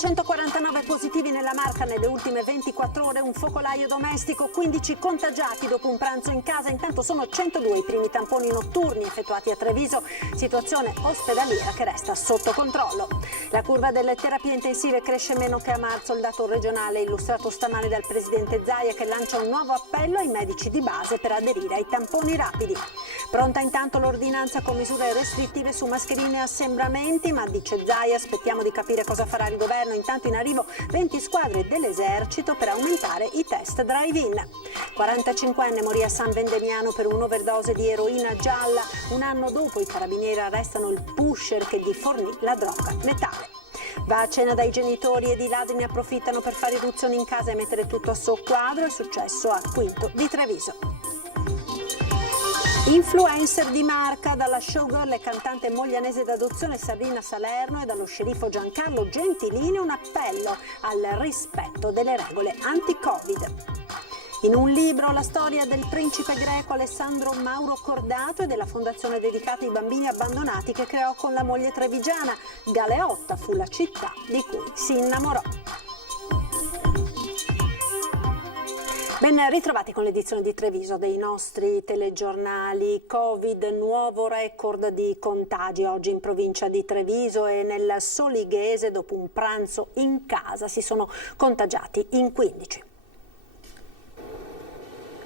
349 positivi nella Marca nelle ultime 24 ore, un focolaio domestico, 15 contagiati dopo un pranzo in casa. Intanto sono 102 i primi tamponi notturni effettuati a Treviso, situazione ospedaliera che resta sotto controllo. La curva delle terapie intensive cresce meno che a marzo, il dato regionale illustrato stamane dal presidente Zaia, che lancia un nuovo appello ai medici di base per aderire ai tamponi rapidi. Pronta intanto l'ordinanza con misure restrittive su mascherine e assembramenti, ma dice Zaia aspettiamo di capire cosa farà il governo. Intanto in arrivo 20 squadre dell'esercito per aumentare i test drive-in. 45enne morì a San Vendemiano per un'overdose di eroina gialla. Un anno dopo i carabinieri arrestano il pusher che gli fornì la droga letale. Va a cena dai genitori ed i ladri ne approfittano per fare irruzioni in casa e mettere tutto a soqquadro. È successo a Quinto di Treviso. Influencer di Marca, dalla showgirl e cantante moglianese d'adozione Sabrina Salerno e dallo sceriffo Giancarlo Gentilini un appello al rispetto delle regole anti-Covid. In un libro la storia del principe greco Alessandro Mauro Cordato e della fondazione dedicata ai bambini abbandonati che creò con la moglie trevigiana. Galeotta fu la città di cui si innamorò. Ben ritrovati con l'edizione di Treviso dei nostri telegiornali. Covid, nuovo record di contagi oggi in provincia di Treviso e nel Solighese. Dopo un pranzo in casa si sono contagiati in 15.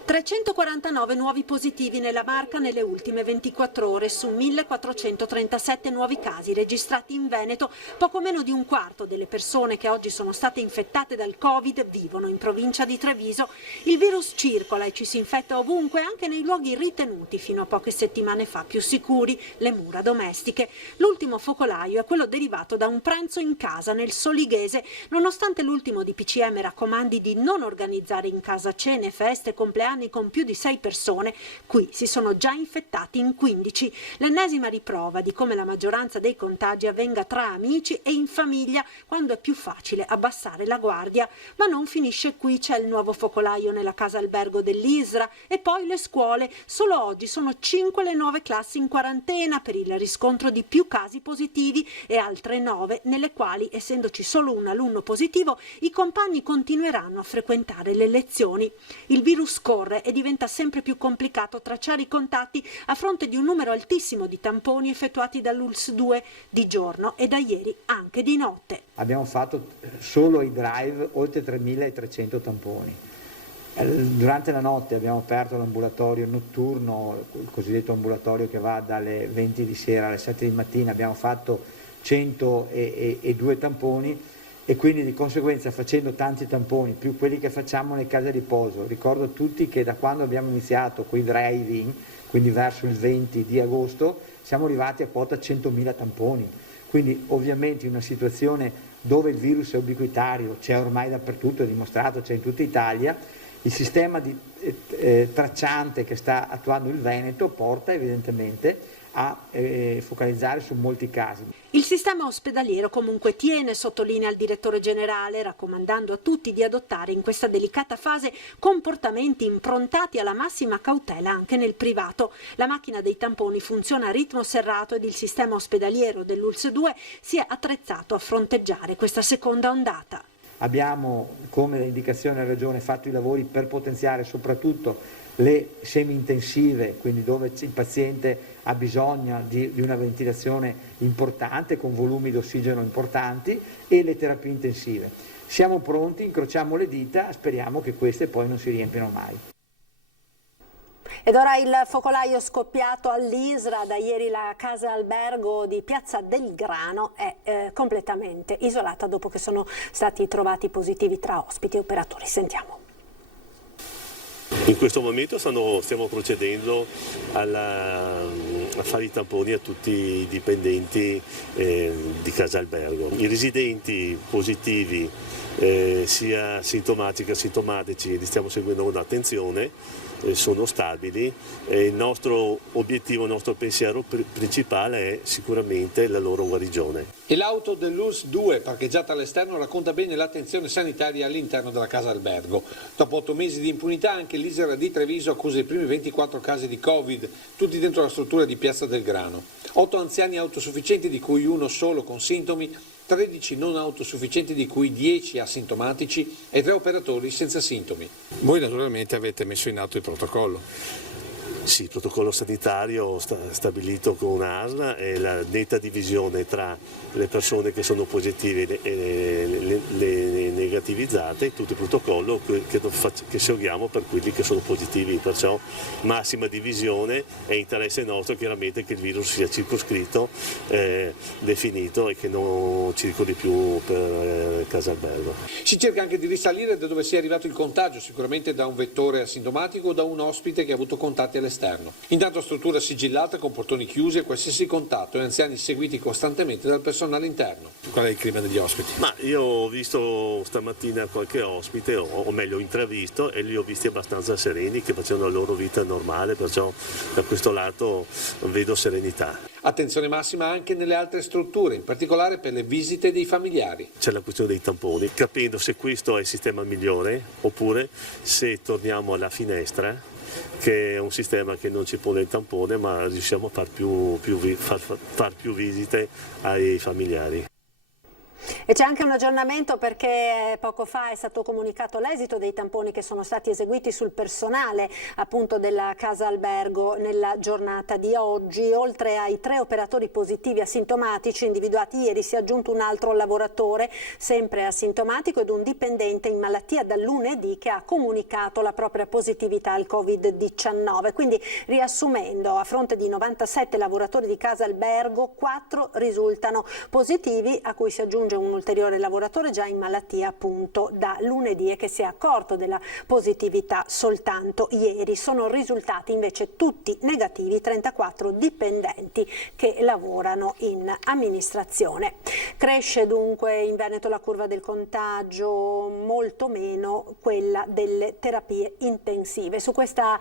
349 nuovi positivi nella Marca nelle ultime 24 ore su 1437 nuovi casi registrati in Veneto. Poco meno di un quarto delle persone che oggi sono state infettate dal Covid vivono in provincia di Treviso. Il virus circola e ci si infetta ovunque, anche nei luoghi ritenuti fino a poche settimane fa più sicuri, le mura domestiche. L'ultimo focolaio è quello derivato da un pranzo in casa nel Solighese. Nonostante l'ultimo DPCM raccomandi di non organizzare in casa cene, feste, compleanni con più di 6 persone, qui si sono già infettati in 15. L'ennesima riprova di come la maggioranza dei contagi avvenga tra amici e in famiglia, quando è più facile abbassare la guardia. Ma non finisce qui, c'è il nuovo focolaio nella casa albergo dell'Isra e poi le scuole. Solo oggi sono 5 le nuove classi in quarantena per il riscontro di più casi positivi e altre 9 nelle quali, essendoci solo un alunno positivo, i compagni continueranno a frequentare le lezioni. Il virus corre e diventa sempre più complicato tracciare i contatti a fronte di un numero altissimo di tamponi effettuati dall'ULSS 2 di giorno e da ieri anche di notte. Abbiamo fatto solo ai drive oltre 3.300 tamponi. Durante la notte abbiamo aperto l'ambulatorio notturno, il cosiddetto ambulatorio che va dalle 20 di sera alle 7 di mattina, abbiamo fatto 102 tamponi. E quindi di conseguenza, facendo tanti tamponi più quelli che facciamo nelle case di riposo, ricordo a tutti che da quando abbiamo iniziato con i drive-in, quindi verso il 20 di agosto, siamo arrivati a quota 100.000 tamponi. Quindi ovviamente in una situazione dove il virus è ubiquitario, c'è ormai dappertutto, è dimostrato, c'è in tutta Italia, il sistema di tracciante che sta attuando il Veneto porta evidentemente a focalizzare su molti casi. Il sistema ospedaliero comunque tiene, sottolinea il direttore generale, raccomandando a tutti di adottare in questa delicata fase comportamenti improntati alla massima cautela anche nel privato. La macchina dei tamponi funziona a ritmo serrato ed il sistema ospedaliero dell'ULSS 2 si è attrezzato a fronteggiare questa seconda ondata. Abbiamo, come da indicazione della Regione, fatto i lavori per potenziare soprattutto le semi-intensive, quindi dove il paziente ha bisogno di una ventilazione importante, con volumi di ossigeno importanti, e le terapie intensive. Siamo pronti, incrociamo le dita, speriamo che queste poi non si riempiano mai. Ed ora il focolaio scoppiato all'Isra. Da ieri la casa albergo di Piazza del Grano è completamente isolata dopo che sono stati trovati positivi tra ospiti e operatori. Sentiamo. In questo momento stiamo procedendo a fare i tamponi a tutti i dipendenti di casa albergo. I residenti positivi, sia sintomatici che asintomatici, li stiamo seguendo con attenzione, sono stabili. Il nostro obiettivo, il nostro pensiero principale è sicuramente la loro guarigione. E l'auto dell'ULSS 2 parcheggiata all'esterno racconta bene l'attenzione sanitaria all'interno della casa albergo. Dopo 8 mesi di impunità anche l'Isra di Treviso accusa i primi 24 casi di Covid, tutti dentro la struttura di Piazza del Grano. 8 anziani autosufficienti, di cui uno solo con sintomi, 13 non autosufficienti di cui 10 asintomatici e 3 operatori senza sintomi. Voi naturalmente avete messo in atto il protocollo. Sì, il protocollo sanitario stabilito con ASL e la netta divisione tra le persone che sono positive e le negativizzate, tutto il protocollo che seguiamo per quelli che sono positivi, perciò massima divisione e interesse nostro chiaramente che il virus sia circoscritto, definito e che non circoli più per casa albergo. Si cerca anche di risalire da dove sia arrivato il contagio, sicuramente da un vettore asintomatico o da un ospite che ha avuto contatti all'esterno. Intanto struttura sigillata con portoni chiusi a qualsiasi contatto e anziani seguiti costantemente dal personale interno. Qual è il clima degli ospiti? Ma io ho visto stamattina qualche ospite, o meglio intravisto, e li ho visti abbastanza sereni che facevano la loro vita normale, perciò da questo lato vedo serenità. Attenzione massima anche nelle altre strutture, in particolare per le visite dei familiari. C'è la questione dei tamponi, capendo se questo è il sistema migliore oppure se torniamo alla finestra, che è un sistema che non ci pone il tampone ma riusciamo a far più visite ai familiari. E c'è anche un aggiornamento perché poco fa è stato comunicato l'esito dei tamponi che sono stati eseguiti sul personale appunto della casa albergo nella giornata di oggi. Oltre ai 3 operatori positivi asintomatici individuati ieri si è aggiunto un altro lavoratore sempre asintomatico ed un dipendente in malattia dal lunedì che ha comunicato la propria positività al Covid-19. Quindi riassumendo, a fronte di 97 lavoratori di casa albergo, 4 risultano positivi, a cui si aggiunge un ulteriore lavoratore già in malattia appunto da lunedì e che si è accorto della positività soltanto ieri. Sono risultati invece tutti negativi 34 dipendenti che lavorano in amministrazione. Cresce dunque in Veneto la curva del contagio, molto meno quella delle terapie intensive. Su questa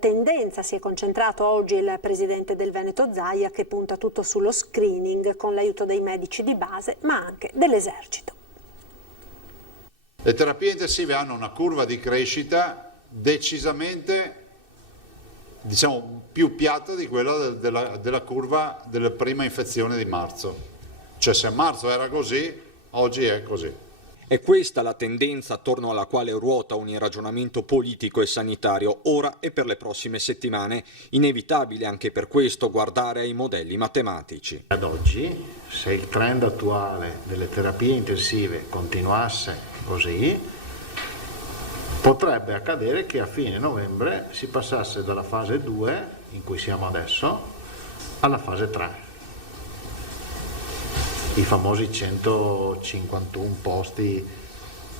tendenza si è concentrato oggi il presidente del Veneto Zaia, che punta tutto sullo screening con l'aiuto dei medici di base ma anche dell'esercito. Le terapie intensive hanno una curva di crescita decisamente, diciamo, più piatta di quella della curva della prima infezione di marzo. Cioè se a marzo era così, oggi è così. È questa la tendenza attorno alla quale ruota ogni ragionamento politico e sanitario ora e per le prossime settimane. Inevitabile anche per questo guardare ai modelli matematici. Ad oggi, se il trend attuale delle terapie intensive continuasse così, potrebbe accadere che a fine novembre si passasse dalla fase 2, in cui siamo adesso, alla fase 3. I famosi 151 posti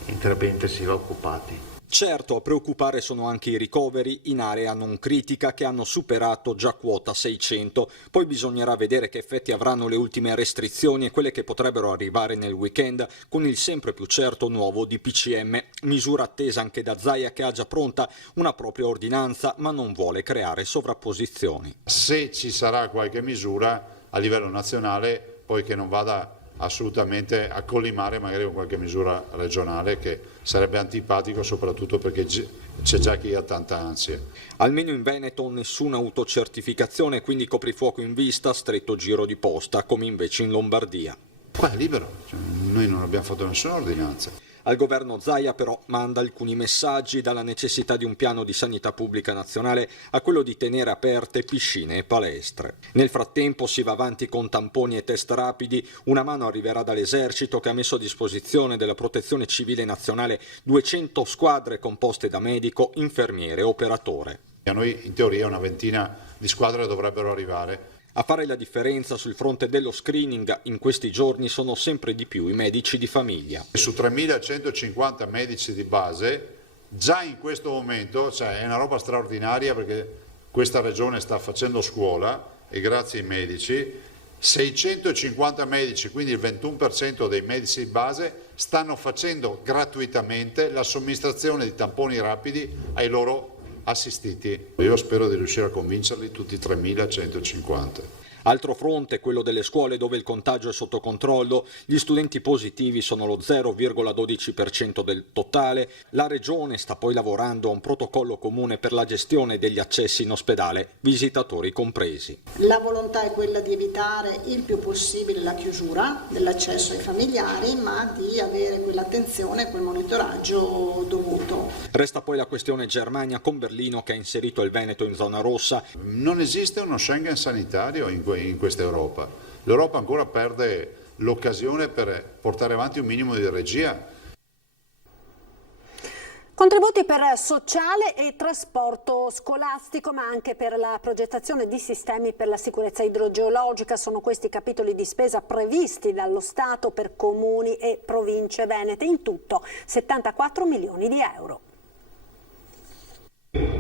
in terapia intensiva occupati. Certo, a preoccupare sono anche i ricoveri in area non critica che hanno superato già quota 600. Poi bisognerà vedere che effetti avranno le ultime restrizioni e quelle che potrebbero arrivare nel weekend con il sempre più certo nuovo DPCM, misura attesa anche da Zaia che ha già pronta una propria ordinanza ma non vuole creare sovrapposizioni. Se ci sarà qualche misura a livello nazionale, poi che non vada assolutamente a collimare magari con qualche misura regionale, che sarebbe antipatico soprattutto perché c'è già chi ha tanta ansia. Almeno in Veneto nessuna autocertificazione, quindi coprifuoco in vista, stretto giro di posta, come invece in Lombardia. Qua è libero, cioè, noi non abbiamo fatto nessuna ordinanza. Al governo Zaia però manda alcuni messaggi, dalla necessità di un piano di sanità pubblica nazionale a quello di tenere aperte piscine e palestre. Nel frattempo si va avanti con tamponi e test rapidi, una mano arriverà dall'esercito che ha messo a disposizione della Protezione Civile Nazionale 200 squadre composte da medico, infermiere e operatore. A noi in teoria una ventina di squadre dovrebbero arrivare. A fare la differenza sul fronte dello screening in questi giorni sono sempre di più i medici di famiglia. Su 3.150 medici di base, già in questo momento, cioè è una roba straordinaria perché questa regione sta facendo scuola e grazie ai medici, 650 medici, quindi il 21% dei medici di base, stanno facendo gratuitamente la somministrazione di tamponi rapidi ai loro assistiti. Io spero di riuscire a convincerli tutti 3.150. Altro fronte, quello delle scuole dove il contagio è sotto controllo, gli studenti positivi sono lo 0,12% del totale. La Regione sta poi lavorando a un protocollo comune per la gestione degli accessi in ospedale, visitatori compresi. La volontà è quella di evitare il più possibile la chiusura dell'accesso ai familiari, ma di avere quell'attenzione e quel monitoraggio dovuto. Resta poi la questione Germania con Berlino che ha inserito il Veneto in zona rossa. Non esiste uno Schengen sanitario in questa Europa. L'Europa ancora perde l'occasione per portare avanti un minimo di regia. Contributi per sociale e trasporto scolastico, ma anche per la progettazione di sistemi per la sicurezza idrogeologica. Sono questi capitoli di spesa previsti dallo Stato per comuni e province venete. In tutto 74 milioni di euro.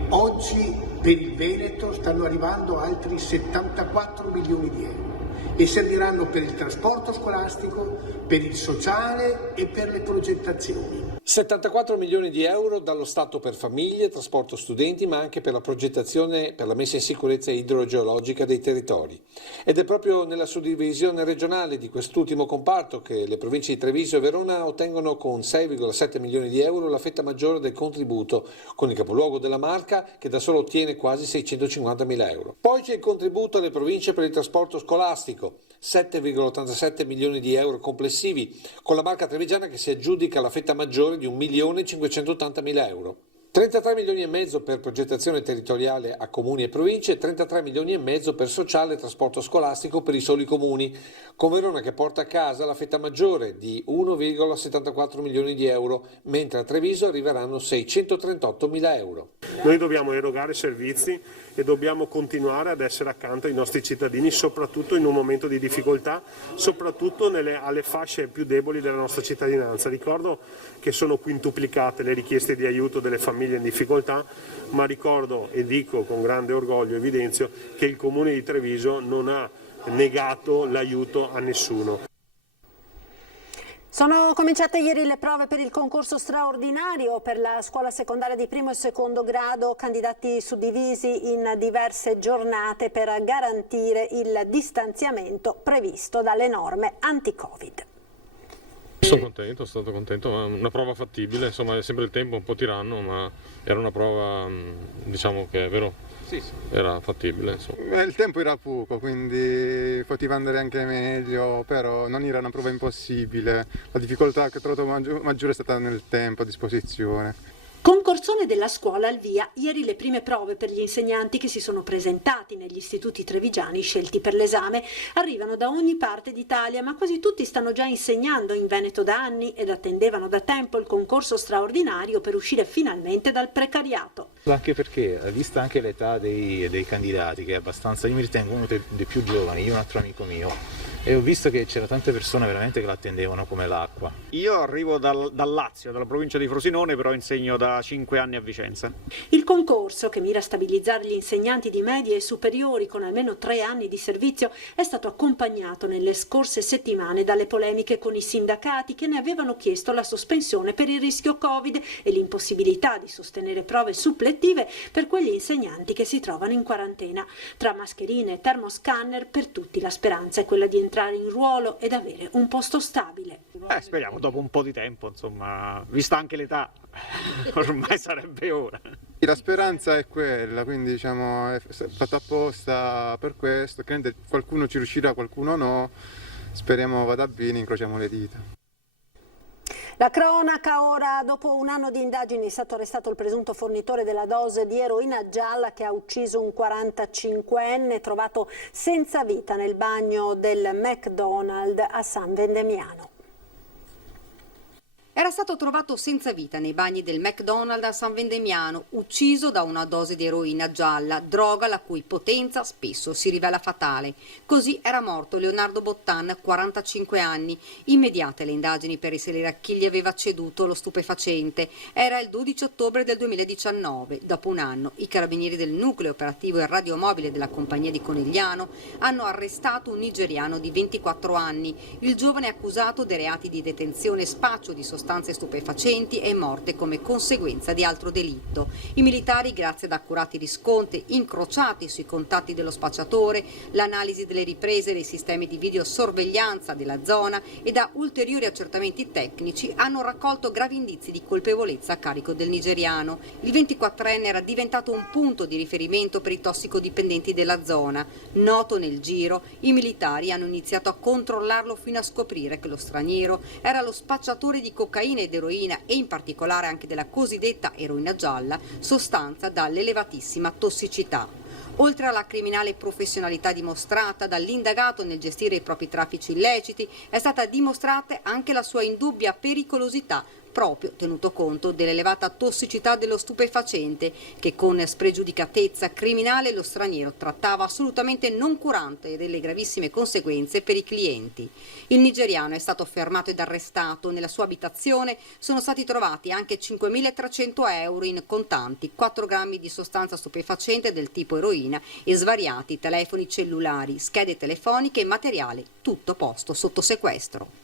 Oggi per il Veneto stanno arrivando altri 74 milioni di euro e serviranno per il trasporto scolastico, per il sociale e per le progettazioni. 74 milioni di euro dallo Stato per famiglie, trasporto studenti, ma anche per la progettazione per la messa in sicurezza idrogeologica dei territori. Ed è proprio nella suddivisione regionale di quest'ultimo comparto che le province di Treviso e Verona ottengono con 6,7 milioni di euro la fetta maggiore del contributo, con il capoluogo della Marca che da solo ottiene quasi 650 mila euro. Poi c'è il contributo alle province per il trasporto scolastico, 7,87 milioni di euro complessivi, con la Marca trevigiana che si aggiudica la fetta maggiore di 1.580.000 euro. 33 milioni e mezzo per progettazione territoriale a comuni e province e 33 milioni e mezzo per sociale e trasporto scolastico per i soli comuni, con Verona che porta a casa la fetta maggiore di 1,74 milioni di euro, mentre a Treviso arriveranno 638.000 euro. Noi dobbiamo erogare servizi e dobbiamo continuare ad essere accanto ai nostri cittadini, soprattutto in un momento di difficoltà, soprattutto alle fasce più deboli della nostra cittadinanza. Ricordo che sono quintuplicate le richieste di aiuto delle famiglie in difficoltà, ma ricordo e dico con grande orgoglio, evidenzio, che il Comune di Treviso non ha negato l'aiuto a nessuno. Sono cominciate ieri le prove per il concorso straordinario per la scuola secondaria di primo e secondo grado, candidati suddivisi in diverse giornate per garantire il distanziamento previsto dalle norme anti-Covid. Sono stato contento, ma una prova fattibile, insomma è sempre il tempo un po' tiranno, ma era una prova, diciamo che è vero, sì. Era fattibile. Insomma. Il tempo era poco, quindi poteva andare anche meglio, però non era una prova impossibile, la difficoltà che ho trovato maggiore è stata nel tempo a disposizione. Concorsone della scuola al via, ieri le prime prove per gli insegnanti che si sono presentati negli istituti trevigiani scelti per l'esame. Arrivano da ogni parte d'Italia, ma quasi tutti stanno già insegnando in Veneto da anni ed attendevano da tempo il concorso straordinario per uscire finalmente dal precariato. Anche perché, vista anche l'età dei candidati, che è abbastanza, io mi ritengo uno dei più giovani, io e un altro amico mio, e ho visto che c'era tante persone veramente che l'attendevano come l'acqua. Io arrivo dal Lazio, dalla provincia di Frosinone, però insegno da 5 anni a Vicenza. Il concorso, che mira a stabilizzare gli insegnanti di medie e superiori con almeno 3 anni di servizio, è stato accompagnato nelle scorse settimane dalle polemiche con i sindacati che ne avevano chiesto la sospensione per il rischio Covid e l'impossibilità di sostenere prove supplettive per quegli insegnanti che si trovano in quarantena. Tra mascherine e termoscanner, per tutti la speranza è quella di entrare in ruolo ed avere un posto stabile. Speriamo dopo un po' di tempo, insomma, vista anche l'età, ormai sarebbe ora. La speranza è quella, quindi diciamo è fatta apposta per questo, che qualcuno ci riuscirà, qualcuno no, speriamo vada bene, incrociamo le dita. La cronaca ora, dopo un anno di indagini è stato arrestato il presunto fornitore della dose di eroina gialla che ha ucciso un 45enne trovato senza vita nel bagno del McDonald's a San Vendemiano. Era stato trovato senza vita nei bagni del McDonald's a San Vendemiano, ucciso da una dose di eroina gialla, droga la cui potenza spesso si rivela fatale. Così era morto Leonardo Bottan, 45 anni. Immediate le indagini per risalire a chi gli aveva ceduto lo stupefacente. Era il 12 ottobre del 2019. Dopo un anno, i carabinieri del nucleo operativo e radiomobile della compagnia di Conegliano hanno arrestato un nigeriano di 24 anni. Il giovane è accusato dei reati di detenzione e spaccio di sostanze sostanze stupefacenti e morte come conseguenza di altro delitto. I militari, grazie ad accurati riscontri incrociati sui contatti dello spacciatore, l'analisi delle riprese dei sistemi di videosorveglianza della zona e da ulteriori accertamenti tecnici, hanno raccolto gravi indizi di colpevolezza a carico del nigeriano. Il 24enne era diventato un punto di riferimento per i tossicodipendenti della zona. Noto nel giro, i militari hanno iniziato a controllarlo fino a scoprire che lo straniero era lo spacciatore di cocaina ed eroina e in particolare anche della cosiddetta eroina gialla, sostanza dall'elevatissima tossicità. Oltre alla criminale professionalità dimostrata dall'indagato nel gestire i propri traffici illeciti, è stata dimostrata anche la sua indubbia pericolosità, proprio tenuto conto dell'elevata tossicità dello stupefacente che con spregiudicatezza criminale lo straniero trattava assolutamente non curante delle gravissime conseguenze per i clienti. Il nigeriano è stato fermato ed arrestato. Nella sua abitazione sono stati trovati anche 5.300 euro in contanti, 4 grammi di sostanza stupefacente del tipo eroina e svariati telefoni cellulari, schede telefoniche e materiale, tutto posto sotto sequestro.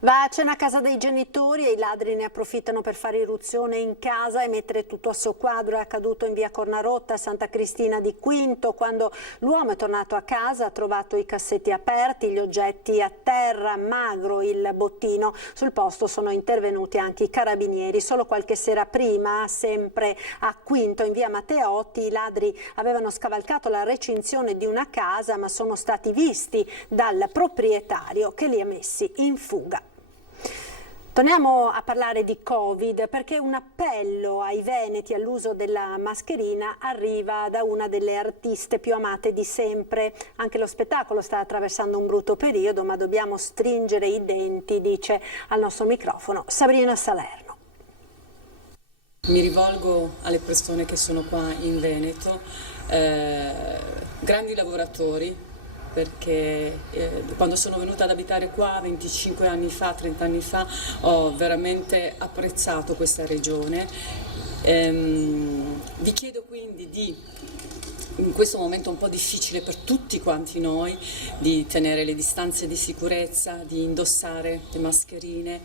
Va a cena a casa dei genitori e i ladri ne approfittano per fare irruzione in casa e mettere tutto a soqquadro. È accaduto in via Cornarotta a Santa Cristina di Quinto, quando l'uomo è tornato a casa, ha trovato i cassetti aperti, gli oggetti a terra, magro il bottino. Sul posto sono intervenuti anche i carabinieri. Solo qualche sera prima, sempre a Quinto, in via Matteotti, i ladri avevano scavalcato la recinzione di una casa, ma sono stati visti dal proprietario che li ha messi in fuga. Torniamo a parlare di Covid perché un appello ai veneti all'uso della mascherina arriva da una delle artiste più amate di sempre. Anche lo spettacolo sta attraversando un brutto periodo, ma dobbiamo stringere i denti, dice al nostro microfono Sabrina Salerno. Mi rivolgo alle persone che sono qua in Veneto, grandi lavoratori, perché quando sono venuta ad abitare qua 25 anni fa, 30 anni fa, ho veramente apprezzato questa regione. Vi chiedo quindi in questo momento un po' difficile per tutti quanti noi, di tenere le distanze di sicurezza, di indossare le mascherine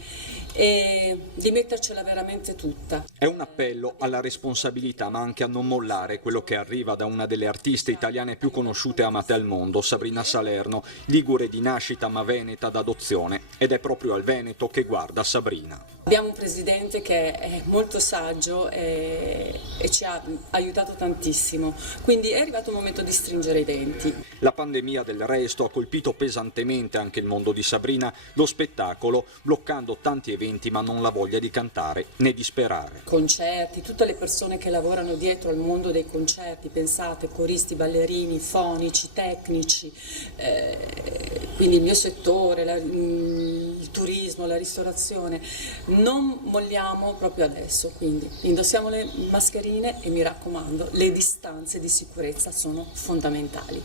e di mettercela veramente tutta. È un appello alla responsabilità, ma anche a non mollare quello che arriva da una delle artiste italiane più conosciute e amate al mondo, Sabrina Salerno, ligure di nascita ma veneta d'adozione, ed è proprio al Veneto che guarda Sabrina. Abbiamo un presidente che è molto saggio e ci ha aiutato tantissimo, quindi è arrivato il momento di stringere i denti. La pandemia del resto ha colpito pesantemente anche il mondo di Sabrina, lo spettacolo, bloccando tanti eventi ma non la voglia di cantare né di sperare. Concerti, tutte le persone che lavorano dietro al mondo dei concerti, pensate, coristi, ballerini, fonici, tecnici, quindi il mio settore, il turismo, la ristorazione, non molliamo proprio adesso, quindi indossiamo le mascherine e mi raccomando, le distanze di sicurezza sono fondamentali.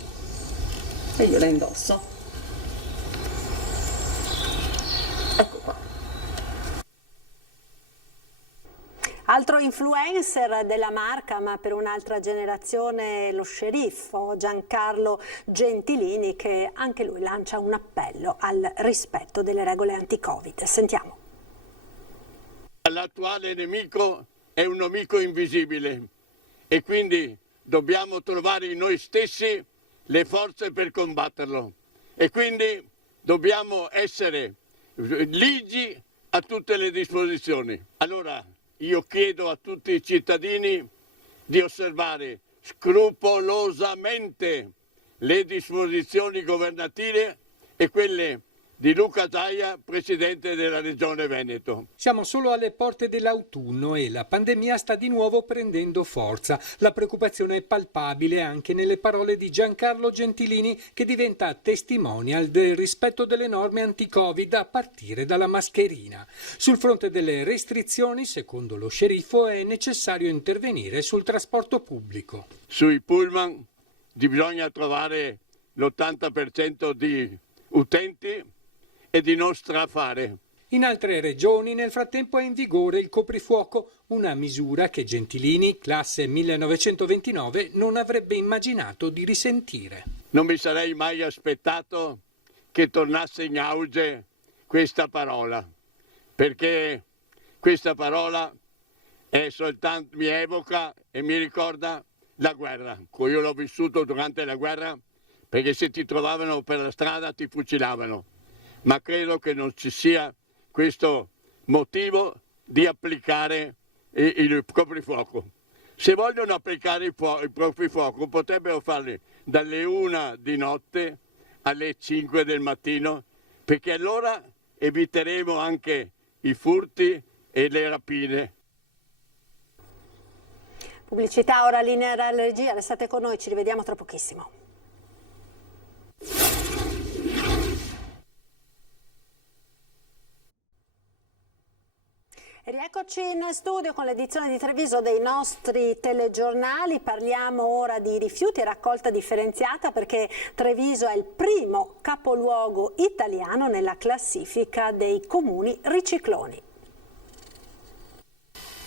E io la indosso. Ecco qua. Altro influencer della marca, ma per un'altra generazione, lo sceriffo Giancarlo Gentilini, che anche lui lancia un appello al rispetto delle regole anti-Covid. Sentiamo. L'attuale nemico è un nemico invisibile e quindi dobbiamo trovare in noi stessi le forze per combatterlo e quindi dobbiamo essere ligi a tutte le disposizioni. Allora io chiedo a tutti i cittadini di osservare scrupolosamente le disposizioni governative e quelle di Luca Zaia, presidente della Regione Veneto. Siamo solo alle porte dell'autunno e la pandemia sta di nuovo prendendo forza. La preoccupazione è palpabile anche nelle parole di Giancarlo Gentilini, che diventa testimonial del rispetto delle norme anti-Covid a partire dalla mascherina. Sul fronte delle restrizioni, secondo lo sceriffo, è necessario intervenire sul trasporto pubblico. Sui pullman bisogna trovare l'80% di utenti e di non strafare. In altre regioni nel frattempo è in vigore il coprifuoco, una misura che Gentilini, classe 1929, non avrebbe immaginato di risentire. Non mi sarei mai aspettato che tornasse in auge questa parola, perché questa parola mi evoca e mi ricorda la guerra. Io l'ho vissuto durante la guerra, perché se ti trovavano per la strada ti fucilavano, ma credo che non ci sia questo motivo di applicare il coprifuoco. Se vogliono applicare il coprifuoco potrebbero farli dalle 1 di notte alle 5 del mattino, perché allora eviteremo anche i furti e le rapine. Pubblicità, ora linea alla regia, restate con noi, ci rivediamo tra pochissimo. E rieccoci in studio con l'edizione di Treviso dei nostri telegiornali. Parliamo ora di rifiuti e raccolta differenziata, perché Treviso è il primo capoluogo italiano nella classifica dei comuni ricicloni.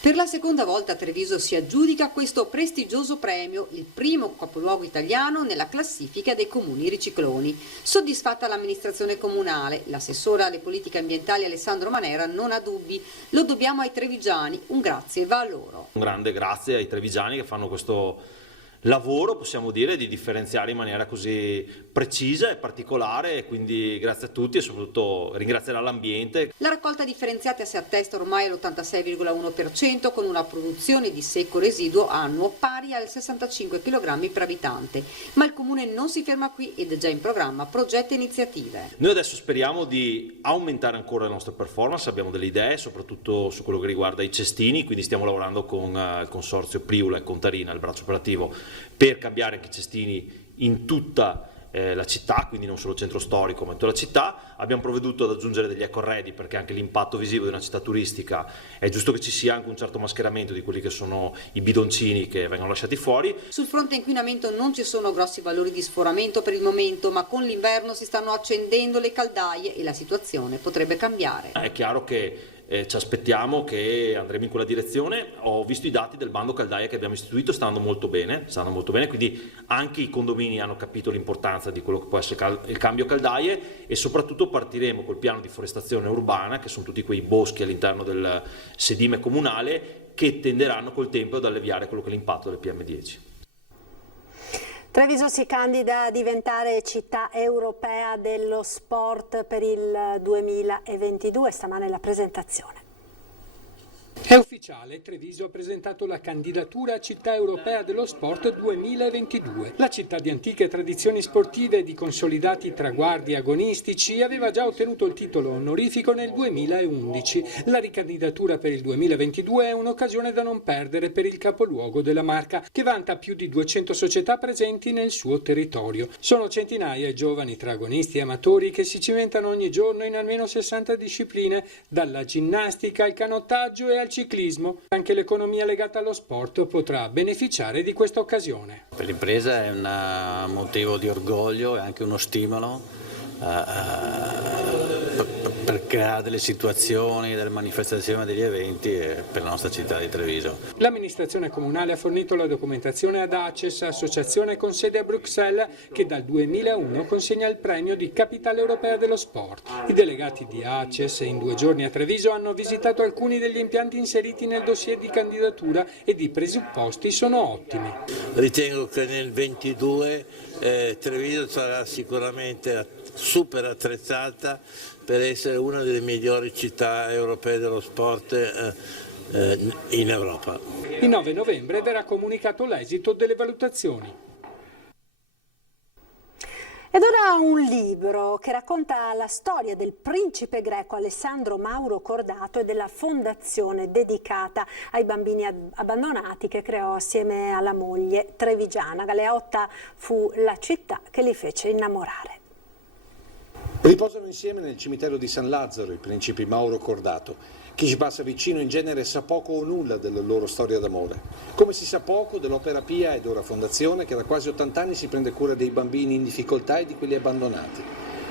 Per la seconda volta Treviso si aggiudica questo prestigioso premio, il primo capoluogo italiano nella classifica dei comuni ricicloni. Soddisfatta l'amministrazione comunale, l'assessore alle politiche ambientali Alessandro Manera non ha dubbi. Lo dobbiamo ai trevigiani, un grazie va a loro. Un grande grazie ai trevigiani che fanno questo lavoro, possiamo dire, di differenziare in maniera così precisa e particolare, e quindi grazie a tutti e soprattutto ringraziare l'ambiente. La raccolta differenziata si attesta ormai all'86,1% con una produzione di secco residuo annuo pari al 65 kg per abitante, ma il comune non si ferma qui ed è già in programma progetti e iniziative. Noi adesso speriamo di aumentare ancora le nostre performance, abbiamo delle idee soprattutto su quello che riguarda i cestini, quindi stiamo lavorando con il consorzio Priula e Contarina, il braccio operativo, per cambiare anche i cestini in tutta la città, quindi non solo il centro storico ma in tutta la città. Abbiamo provveduto ad aggiungere degli eco-arredi, perché anche l'impatto visivo di una città turistica è giusto che ci sia anche un certo mascheramento di quelli che sono i bidoncini che vengono lasciati fuori. Sul fronte inquinamento non ci sono grossi valori di sforamento per il momento, ma con l'inverno si stanno accendendo le caldaie e la situazione potrebbe cambiare. È chiaro che ci aspettiamo che andremo in quella direzione. Ho visto i dati del bando caldaie che abbiamo istituito, stanno molto bene, quindi anche i condomini hanno capito l'importanza di quello che può essere il cambio caldaie, e soprattutto partiremo col piano di forestazione urbana, che sono tutti quei boschi all'interno del sedime comunale che tenderanno col tempo ad alleviare quello che è l'impatto del PM10. Treviso si candida a diventare città europea dello sport per il 2022, stamane la presentazione. È ufficiale, Treviso ha presentato la candidatura a Città Europea dello Sport 2022. La città di antiche tradizioni sportive e di consolidati traguardi agonistici aveva già ottenuto il titolo onorifico nel 2011. La ricandidatura per il 2022 è un'occasione da non perdere per il capoluogo della Marca, che vanta più di 200 società presenti nel suo territorio. Sono centinaia i giovani tra agonisti e amatori che si cimentano ogni giorno in almeno 60 discipline, dalla ginnastica al canottaggio e al ciclismo. Anche l'economia legata allo sport potrà beneficiare di questa occasione. Per l'impresa è un motivo di orgoglio e anche uno stimolo per creare delle situazioni, delle manifestazioni, degli eventi per la nostra città di Treviso. L'amministrazione comunale ha fornito la documentazione ad ACES, associazione con sede a Bruxelles, che dal 2001 consegna il premio di Capitale Europea dello Sport. I delegati di ACES in 2 giorni a Treviso hanno visitato alcuni degli impianti inseriti nel dossier di candidatura ed i presupposti sono ottimi. Ritengo che nel 2022 Treviso sarà sicuramente super attrezzata per essere una delle migliori città europee dello sport in Europa. Il 9 novembre verrà comunicato l'esito delle valutazioni. Ed ora un libro che racconta la storia del principe greco Alessandro Mauro Cordato e della fondazione dedicata ai bambini abbandonati che creò assieme alla moglie trevigiana. Galeotta fu la città che li fece innamorare. Riposano insieme nel cimitero di San Lazzaro i principi Mauro Cordato. Chi ci passa vicino in genere sa poco o nulla della loro storia d'amore. Come si sa poco dell'Opera Pia ed ora Fondazione, che da quasi 80 anni si prende cura dei bambini in difficoltà e di quelli abbandonati.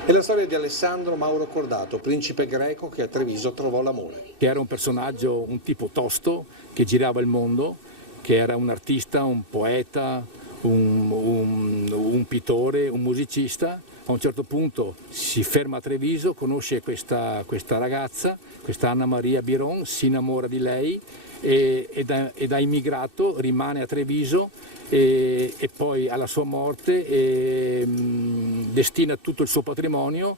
È la storia di Alessandro Mauro Cordato, principe greco che a Treviso trovò l'amore. Che era un personaggio, un tipo tosto, che girava il mondo, che era un artista, un poeta, un pittore, un musicista, a un certo punto si ferma a Treviso, conosce questa ragazza, questa Anna Maria Biron, si innamora di lei e da immigrato rimane a Treviso e poi alla sua morte destina tutto il suo patrimonio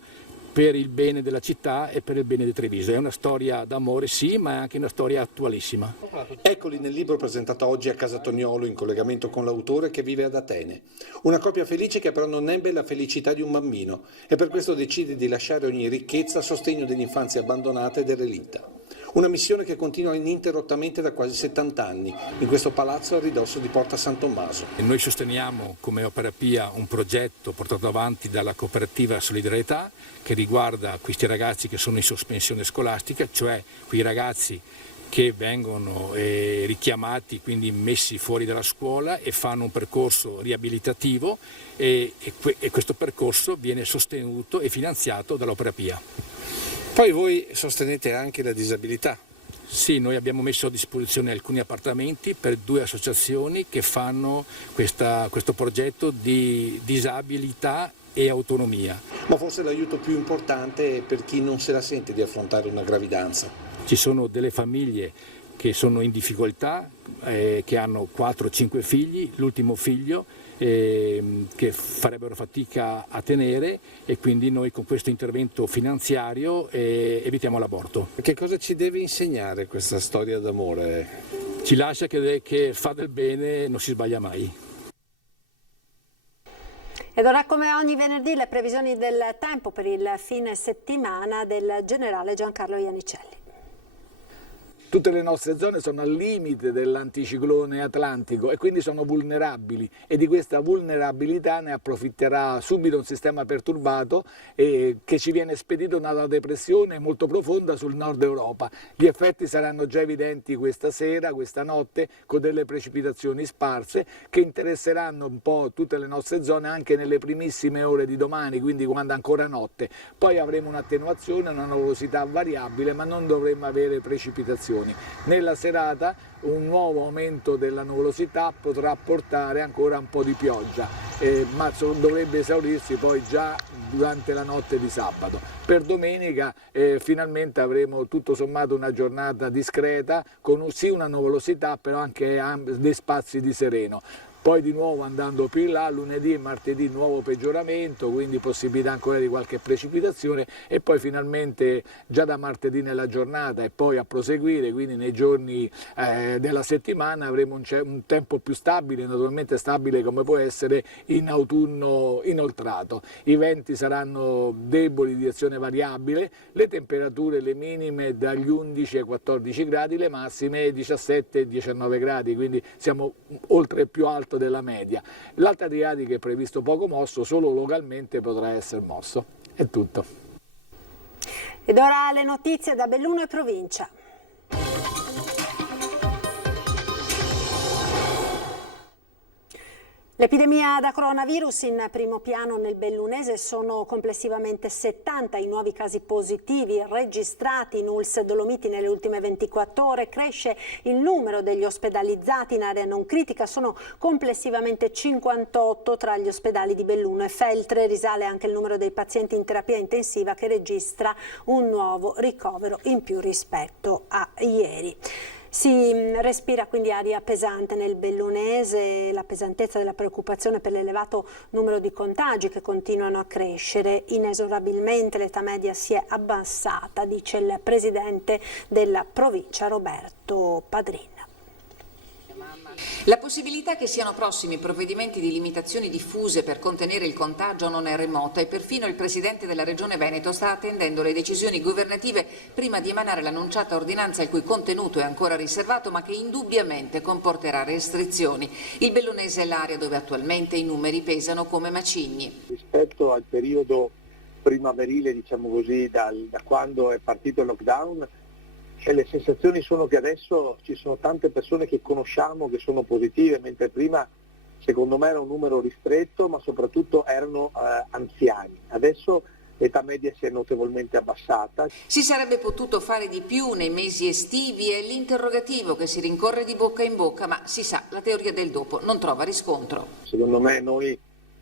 per il bene della città e per il bene di Treviso. È una storia d'amore, sì, ma è anche una storia attualissima. Eccoli nel libro presentato oggi a Casa Toniolo in collegamento con l'autore che vive ad Atene. Una coppia felice che però non ebbe la felicità di un bambino e per questo decide di lasciare ogni ricchezza a sostegno delle infanzie abbandonate e del relitta. Una missione che continua ininterrottamente da quasi 70 anni, in questo palazzo a ridosso di Porta San Tommaso. Noi sosteniamo come Opera Pia un progetto portato avanti dalla cooperativa Solidarietà che riguarda questi ragazzi che sono in sospensione scolastica, cioè quei ragazzi che vengono richiamati, quindi messi fuori dalla scuola e fanno un percorso riabilitativo e questo percorso viene sostenuto e finanziato dall'Opera Pia. Poi voi sostenete anche la disabilità. Sì, noi abbiamo messo a disposizione alcuni appartamenti per 2 associazioni che fanno questo progetto di disabilità e autonomia. Ma forse l'aiuto più importante è per chi non se la sente di affrontare una gravidanza. Ci sono delle famiglie che sono in difficoltà, che hanno 4-5 figli, l'ultimo figlio che farebbero fatica a tenere e quindi noi con questo intervento finanziario evitiamo l'aborto. Che cosa ci deve insegnare questa storia d'amore? Ci lascia che fa del bene non si sbaglia mai. Ed ora come ogni venerdì le previsioni del tempo per il fine settimana del generale Giancarlo Iannicelli. Tutte le nostre zone sono al limite dell'anticiclone atlantico e quindi sono vulnerabili e di questa vulnerabilità ne approfitterà subito un sistema perturbato che ci viene spedito da una depressione molto profonda sul nord Europa. Gli effetti saranno già evidenti questa sera, questa notte, con delle precipitazioni sparse che interesseranno un po' tutte le nostre zone anche nelle primissime ore di domani, quindi quando è ancora notte. Poi avremo un'attenuazione, una nuvolosità variabile, ma non dovremmo avere precipitazioni. Nella serata un nuovo aumento della nuvolosità potrà portare ancora un po' di pioggia, ma dovrebbe esaurirsi poi già durante la notte di sabato. Per domenica finalmente avremo tutto sommato una giornata discreta con sì una nuvolosità però anche dei spazi di sereno. Poi di nuovo andando più in là, lunedì e martedì nuovo peggioramento, quindi possibilità ancora di qualche precipitazione e poi finalmente già da martedì nella giornata e poi a proseguire, quindi nei giorni della settimana avremo un tempo più stabile, naturalmente stabile come può essere in autunno inoltrato. I venti saranno deboli di direzione variabile, le temperature le minime dagli 11 ai 14 gradi, le massime ai 17 e 19 gradi, quindi siamo oltre più alto della media. L'Alta Adriatica è previsto poco mosso, solo localmente potrà essere mosso. È tutto. Ed ora le notizie da Belluno e provincia. L'epidemia da coronavirus in primo piano nel bellunese, sono complessivamente 70 i nuovi casi positivi registrati in ULSS Dolomiti nelle ultime 24 ore, cresce il numero degli ospedalizzati in area non critica, sono complessivamente 58 tra gli ospedali di Belluno e Feltre, risale anche il numero dei pazienti in terapia intensiva che registra un nuovo ricovero in più rispetto a ieri. Si respira quindi aria pesante nel bellunese, la pesantezza della preoccupazione per l'elevato numero di contagi che continuano a crescere. Inesorabilmente l'età media si è abbassata, dice il presidente della provincia Roberto Padrin. La possibilità che siano prossimi provvedimenti di limitazioni diffuse per contenere il contagio non è remota e perfino il Presidente della Regione Veneto sta attendendo le decisioni governative prima di emanare l'annunciata ordinanza il cui contenuto è ancora riservato ma che indubbiamente comporterà restrizioni. Il bellunese è l'area dove attualmente i numeri pesano come macigni. Rispetto al periodo primaverile, diciamo così, da quando è partito il lockdown, le sensazioni sono che adesso ci sono tante persone che conosciamo che sono positive, mentre prima secondo me era un numero ristretto, ma soprattutto erano anziani. Adesso l'età media si è notevolmente abbassata. Si sarebbe potuto fare di più nei mesi estivi, è l'interrogativo che si rincorre di bocca in bocca, ma si sa, la teoria del dopo non trova riscontro. Secondo me noi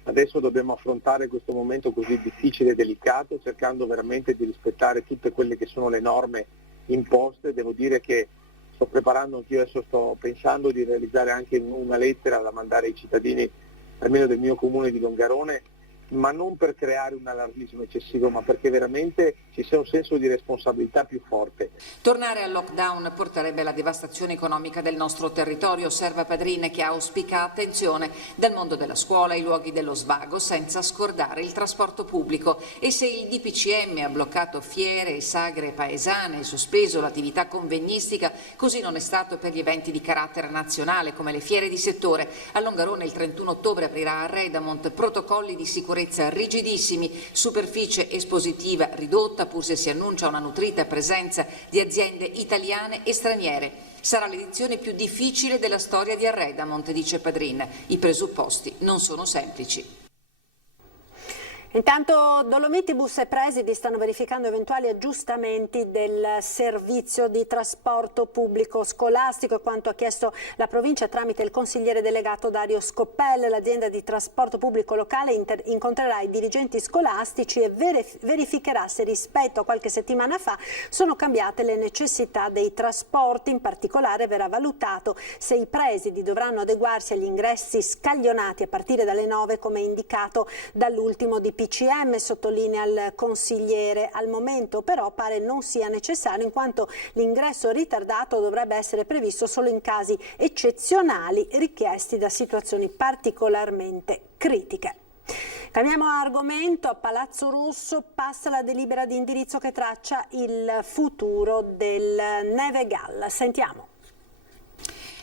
Adesso dobbiamo affrontare questo momento così difficile e delicato cercando veramente di rispettare tutte quelle che sono le norme imposte. Devo dire che sto preparando anch'io, adesso sto pensando di realizzare anche una lettera da mandare ai cittadini almeno del mio comune di Longarone, ma non per creare un allarmismo eccessivo, ma perché veramente ci sia un senso di responsabilità più forte. Tornare al lockdown porterebbe alla devastazione economica del nostro territorio, osserva Padrin, che auspica attenzione dal mondo della scuola ai luoghi dello svago, senza scordare il trasporto pubblico. E se il DPCM ha bloccato fiere e sagre paesane e sospeso l'attività convegnistica, così non è stato per gli eventi di carattere nazionale come le fiere di settore. A Longarone il 31 ottobre aprirà a Redamont protocolli di sicurezza rigidissimi, superficie espositiva ridotta pur se si annuncia una nutrita presenza di aziende italiane e straniere. Sarà l'edizione più difficile della storia di Arredamont, dice Padrin. I presupposti non sono semplici. Intanto Dolomitibus e Presidi stanno verificando eventuali aggiustamenti del servizio di trasporto pubblico scolastico, e quanto ha chiesto la provincia tramite il consigliere delegato Dario Scoppelle. L'azienda di trasporto pubblico locale incontrerà i dirigenti scolastici e verificherà se rispetto a qualche settimana fa sono cambiate le necessità dei trasporti. In particolare verrà valutato se i presidi dovranno adeguarsi agli ingressi scaglionati a partire dalle 9 come indicato dall'ultimo DPCM, sottolinea il consigliere. Al momento però pare non sia necessario, in quanto l'ingresso ritardato dovrebbe essere previsto solo in casi eccezionali richiesti da situazioni particolarmente critiche. Cambiamo argomento. A Palazzo Rosso passa la delibera di indirizzo che traccia il futuro del Neve Galla. Sentiamo.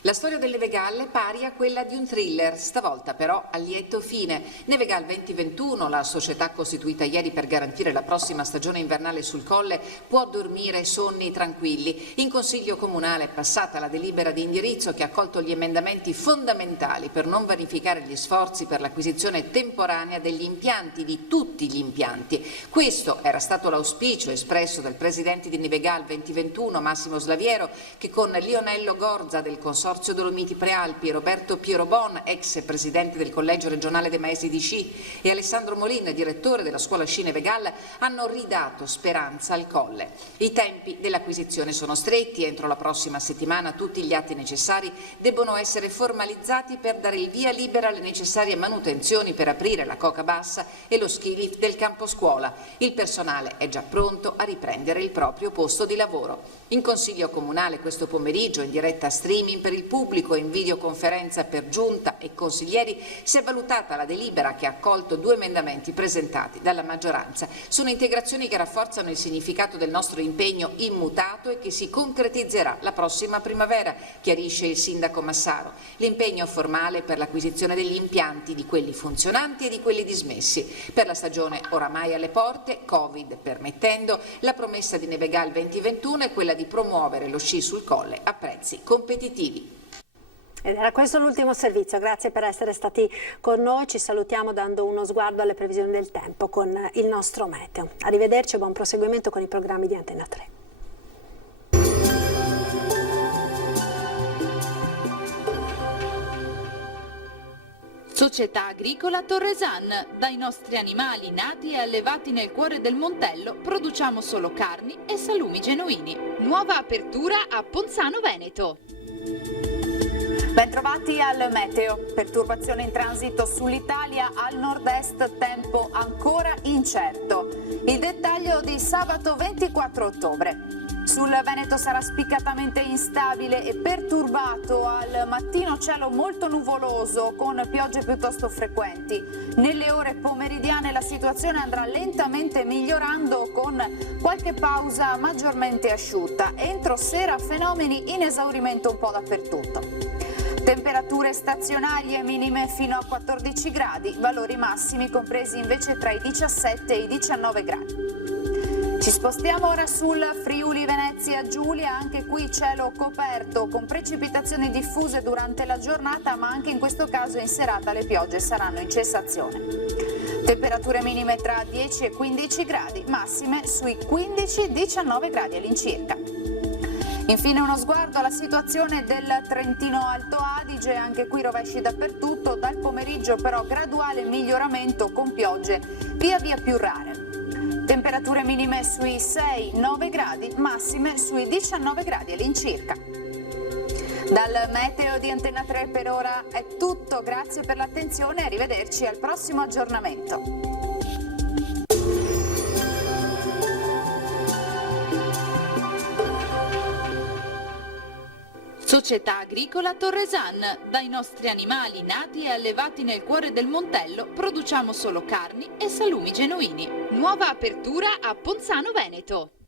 La storia del Neve Gall è pari a quella di un thriller, stavolta però a lieto fine. Neve Gall 2021, la società costituita ieri per garantire la prossima stagione invernale sul Colle, può dormire sonni tranquilli. In Consiglio Comunale è passata la delibera di indirizzo che ha accolto gli emendamenti fondamentali per non vanificare gli sforzi per l'acquisizione temporanea degli impianti, di tutti gli impianti. Questo era stato l'auspicio espresso dal presidente di Neve Gall 2021, Massimo Slaviero, che con Lionello Gorza del Consorzio Dolomiti Prealpi, Roberto Pierobon, ex presidente del Collegio regionale dei maestri di sci, e Alessandro Molin, direttore della scuola sci Neve Gall, hanno ridato speranza al Colle. I tempi dell'acquisizione sono stretti, entro la prossima settimana tutti gli atti necessari debbono essere formalizzati per dare il via libera alle necessarie manutenzioni per aprire la coca bassa e lo ski lift del campo scuola. Il personale è già pronto a riprendere il proprio posto di lavoro. In Consiglio Comunale questo pomeriggio, in diretta streaming per il pubblico e in videoconferenza per giunta e consiglieri, si è valutata la delibera che ha accolto 2 emendamenti presentati dalla maggioranza. Sono integrazioni che rafforzano il significato del nostro impegno immutato e che si concretizzerà la prossima primavera, chiarisce il sindaco Massaro. L'impegno formale per l'acquisizione degli impianti, di quelli funzionanti e di quelli dismessi. Per la stagione oramai alle porte, Covid permettendo, la promessa di Neve Gall 2021 è quella di promuovere lo sci sul Colle a prezzi competitivi. Ed era questo l'ultimo servizio, grazie per essere stati con noi, ci salutiamo dando uno sguardo alle previsioni del tempo con il nostro meteo. Arrivederci e buon proseguimento con i programmi di Antena 3. Società Agricola Torresan. Dai nostri animali nati e allevati nel cuore del Montello produciamo solo carni e salumi genuini. Nuova apertura a Ponzano Veneto. Bentrovati al meteo. Perturbazione in transito sull'Italia, al nord-est tempo ancora incerto. Il dettaglio di sabato 24 ottobre. Sul Veneto sarà spiccatamente instabile e perturbato, al mattino cielo molto nuvoloso con piogge piuttosto frequenti. Nelle ore pomeridiane la situazione andrà lentamente migliorando con qualche pausa maggiormente asciutta. Entro sera fenomeni in esaurimento un po' dappertutto. Temperature stazionarie minime fino a 14 gradi, valori massimi compresi invece tra i 17 e i 19 gradi. Ci spostiamo ora sul Friuli Venezia Giulia, anche qui cielo coperto con precipitazioni diffuse durante la giornata, ma anche in questo caso in serata le piogge saranno in cessazione. Temperature minime tra 10 e 15 gradi, massime sui 15-19 gradi all'incirca. Infine uno sguardo alla situazione del Trentino Alto Adige, anche qui rovesci dappertutto, dal pomeriggio però graduale miglioramento con piogge via via più rare. Temperature minime sui 6-9 gradi, massime sui 19 gradi all'incirca. Dal meteo di Antenna 3 per ora è tutto, grazie per l'attenzione e arrivederci al prossimo aggiornamento. Società Agricola Torresan. Dai nostri animali nati e allevati nel cuore del Montello produciamo solo carni e salumi genuini. Nuova apertura a Ponzano Veneto.